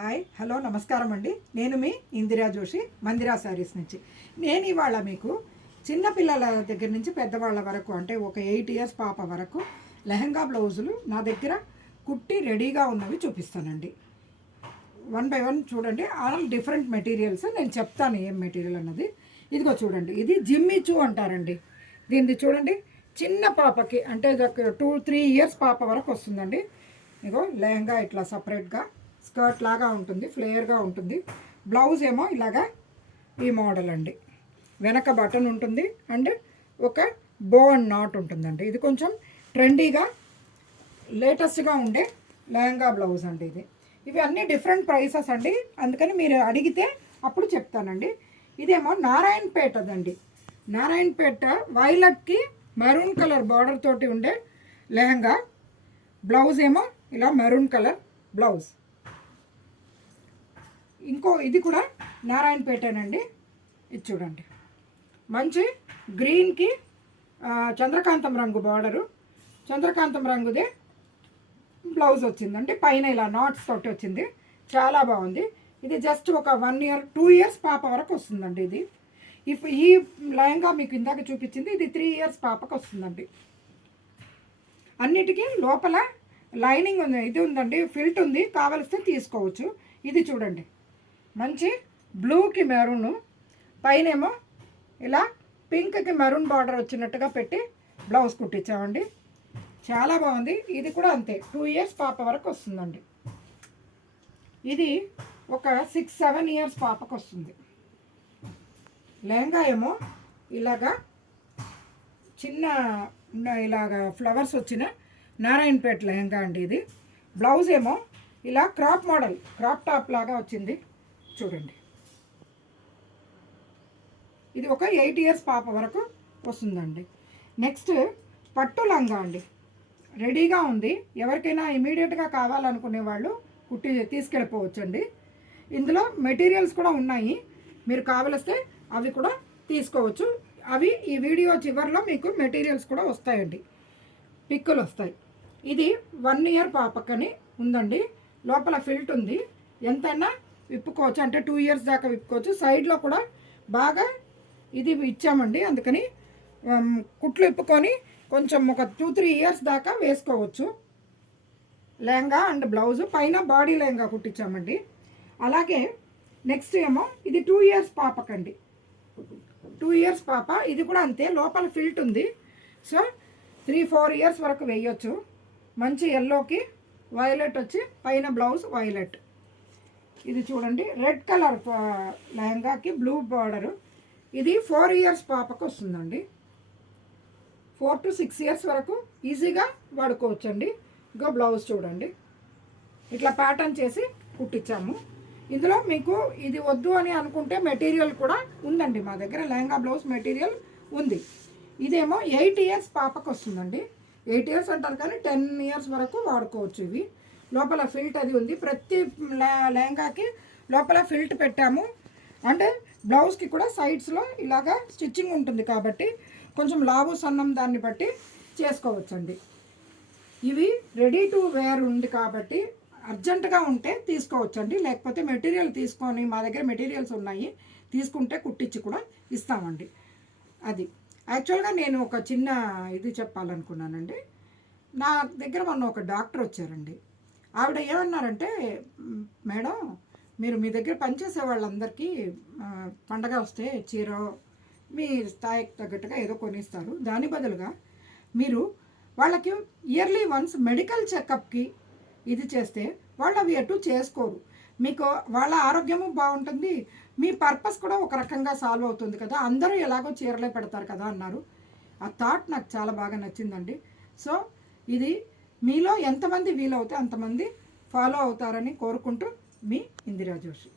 Hi hello నమస్కారం అండి. నేను మీ ఇందిరా జోషి మందిరా శారీస్ నుంచి. నేను ఇవాళ మీకు చిన్నపిల్లల దగ్గర నుంచి పెద్దవాళ్ళ వరకు అంటే ఒక 8 ఇయర్స్ పాప వరకు లెహంగా బ్లౌజులు నా దగ్గర కుట్టి రెడీగా ఉన్నవి చూపిస్తానండి. 1 బై 1 చూడండి. ఆల్ డిఫరెంట్ మెటీరియల్స్ నేను చెప్తాను ఏం మెటీరియల్ అన్నది. ఇదిగో చూడండి, ఇది జిమ్మిచూ అంటారండి. దీనిది చూడండి, చిన్న పాపకి అంటే 2-3 ఇయర్స్ పాప వరకు వస్తుందండి. ఇగో లెహంగా ఇట్లా సపరేట్గా స్కర్ట్ లాగా ఉంటుంది, ఫ్లేయర్గా ఉంటుంది. బ్లౌజ్ ఏమో ఇలాగా ఈ మోడల్ అండి. వెనక బటన్ ఉంటుంది అండ్ ఒక బో అండ్ నాట్ ఉంటుందండి. ఇది కొంచెం ట్రెండీగా లేటెస్ట్గా ఉండే లెహంగా బ్లౌజ్ అండి ఇది. ఇవి అన్నీ డిఫరెంట్ ప్రైసెస్ అండి, అందుకని మీరు అడిగితే అప్పుడు చెప్తానండి. ఇదేమో నారాయణపేటదండి. నారాయణపేట వైలెట్కి మెరూన్ కలర్ బార్డర్ తోటి ఉండే లెహంగా. బ్లౌజ్ ఏమో ఇలా మెరూన్ కలర్ బ్లౌజ్. ఇంకో ఇది కూడా నారాయణపేటేనండి. ఇది చూడండి, మంచి గ్రీన్కి చంద్రకాంతం రంగు బార్డరు, చంద్రకాంతం రంగుదే బ్లౌజ్ వచ్చిందండి. పైన ఇలా నాట్స్ తోటి వచ్చింది, చాలా బాగుంది. ఇది జస్ట్ ఒక 1 ఇయర్ 2 ఇయర్స్ పాప వరకు వస్తుందండి. ఇది ఈ లెహంగా మీకు ఇందాక చూపించింది, ఇది 3 ఇయర్స్ పాపకు వస్తుందండి. అన్నిటికీ లోపల లైనింగ్ ఉంది, ఇది ఉందండి, ఫిల్ట్ ఉంది, కావలిస్తే తీసుకోవచ్చు. ఇది చూడండి, మంచి బ్లూకి మెరూన్, పైనేమో ఇలా పింక్కి మెరూన్ బార్డర్ వచ్చినట్టుగా పెట్టి బ్లౌజ్ కుట్టించామండి. చాలా బాగుంది. ఇది కూడా అంతే, 2 ఇయర్స్ పాప వరకు వస్తుందండి. ఇది ఒక 6-7 ఇయర్స్ పాపకు వస్తుంది. లెహంగా ఏమో ఇలాగా చిన్న ఇలాగా ఫ్లవర్స్ వచ్చిన నారాయణపేట లెహంగా అండి ఇది. బ్లౌజ్ ఏమో ఇలా క్రాప్ మోడల్, క్రాప్ టాప్ లాగా వచ్చింది చూడండి. ఇది ఒక 8 ఇయర్స్ పాప వరకు వస్తుందండి. నెక్స్ట్ పట్టు లంగా అండి, రెడీగా ఉంది. ఎవరికైనా ఇమీడియట్గా కావాలనుకునే వాళ్ళు కుట్టి తీసుకెళ్ళిపోవచ్చండి. ఇందులో మెటీరియల్స్ కూడా ఉన్నాయి, మీరు కావలిస్తే అవి కూడా తీసుకోవచ్చు. అవి ఈ వీడియో చివరిలో మీకు మెటీరియల్స్ కూడా వస్తాయండి, పిక్కులు వస్తాయి. ఇది 1 ఇయర్ పాపకని ఉందండి. లోపల ఫిల్ట్ ఉంది, ఎంతైనా విప్పుకోవచ్చు, అంటే 2 ఇయర్స్ దాకా విప్పుకోవచ్చు. సైడ్లో కూడా బాగా ఇది ఇచ్చామండి, అందుకని కుట్లు విప్పుకొని కొంచెం ఒక 2-3 ఇయర్స్ దాకా వేసుకోవచ్చు. లెహంగా అండ్ బ్లౌజు పైన బాడీ లెహంగా కుట్టించామండి. అలాగే నెక్స్ట్ ఏమో ఇది 2 ఇయర్స్ పాపకండి. 2 ఇయర్స్ పాప, ఇది కూడా అంతే, లోపల ఫిల్ట్ ఉంది. సో 3-4 ఇయర్స్ వరకు వేయచ్చు. మంచి ఎల్లోకి వైలెట్ వచ్చి పైన బ్లౌజ్ వైలెట్. ఇది చూడండి, రెడ్ కలర్ లెహంగాకి బ్లూ బార్డరు. ఇది 4 ఇయర్స్ పాపకు వస్తుందండి. 4-6 ఇయర్స్ వరకు ఈజీగా వాడుకోవచ్చండి. ఇంకో బ్లౌజ్ చూడండి, ఇట్లా ప్యాటర్న్ చేసి కుట్టించాము. ఇందులో మీకు ఇది వద్దు అని అనుకుంటే మెటీరియల్ కూడా ఉందండి మా దగ్గర, లెహంగా బ్లౌజ్ మెటీరియల్ ఉంది. ఇదేమో 8 ఇయర్స్ పాపకు వస్తుందండి. 8 ఇయర్స్ అంటారు కానీ 10 ఇయర్స్ వరకు వాడుకోవచ్చు. ఇవి లోపల ఫిల్ట్ అది ఉంది, ప్రతి లెహంగాకి లోపల ఫిల్ట్ పెట్టాము. అంటే బ్లౌజ్కి కూడా సైడ్స్లో ఇలాగా స్టిచ్చింగ్ ఉంటుంది కాబట్టి కొంచెం లావు సన్నం దాన్ని బట్టి చేసుకోవచ్చండి. ఇవి రెడీ టు వేర్ ఉంది కాబట్టి అర్జెంటుగా ఉంటే తీసుకోవచ్చండి. లేకపోతే మెటీరియల్ తీసుకొని, మా దగ్గర మెటీరియల్స్ ఉన్నాయి, తీసుకుంటే కుట్టించి కూడా ఇస్తామండి. అది యాక్చువల్గా నేను ఒక చిన్న ఇది చెప్పాలనుకున్నానండి. నా దగ్గర మొన్న ఒక డాక్టర్ వచ్చారండి. ఆవిడ ఏమన్నారంటే, మేడం మీరు మీ దగ్గర పనిచేసే వాళ్ళందరికీ పండగ వస్తే చీర మీ స్థాయికి తగ్గట్టుగా ఏదో కొనిస్తారు, దాని బదులుగా మీరు వాళ్ళకి ఇయర్లీ వన్స్ మెడికల్ చెకప్కి ఇది చేస్తే వాళ్ళు అవి ఎటు చేసుకోరు, మీకు వాళ్ళ ఆరోగ్యము బాగుంటుంది, మీ పర్పస్ కూడా ఒక రకంగా సాల్వ్ అవుతుంది కదా, అందరూ ఎలాగో చీరలే పెడతారు కదా అన్నారు. ఆ థాట్ నాకు చాలా బాగా నచ్చిందండి. సో ఇది మీలో ఎంతమంది వీలవుతే అంతమంది ఫాలో అవుతారని కోరుకుంటూ మీ ఇందిరా జోషి.